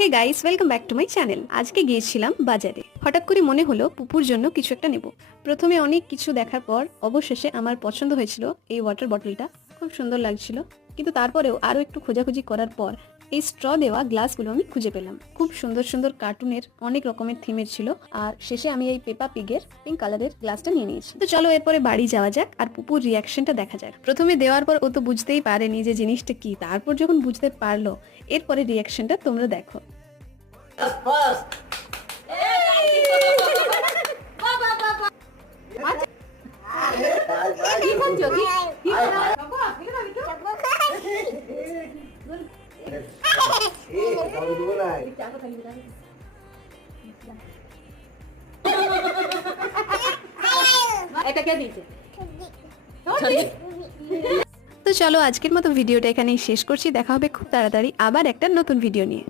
Hey guys, welcome back to my channel. আজকে গিয়েছিলাম বাজারে। হঠাৎ করে মনে হলো পুপুর জন্য কিছু একটা নেব। প্রথমে অনেক কিছু দেখার পর অবশেষে আমার পছন্দ হয়েছিল এই ওয়াটার বটলটা। খুব সুন্দর লাগছিল, কিন্তু তারপরেও আরো একটু খোঁজাখুঁজি করার পর এই স্ট্র দেওয়া গ্লাসগুলো আমি খুঁজে পেলাম। খুব সুন্দর সুন্দর কার্টুনের অনেক রকমের থিমের ছিল, আর শেষে আমি এই পেপা পিগের পিঙ্ক কালারের গ্লাসটা নিয়ে নিয়েছি। তো চলো এরপরে বাড়ি যাওয়া যাক আর পুপুর রিয়াকশনটা দেখা যাক। প্রথমে দেওয়ার পর ও তো বুঝতেই পারেনি যে জিনিসটা কি, তারপর যখন বুঝতে পারলো এরপরে রিয়াকশনটা তোমরা দেখো। First. এটা কে দিয়েছে? তো চলো আজকের মতো ভিডিওটা এখানেই শেষ করছি। দেখা হবে খুব তাড়াতাড়ি আবার একটা নতুন ভিডিও নিয়ে।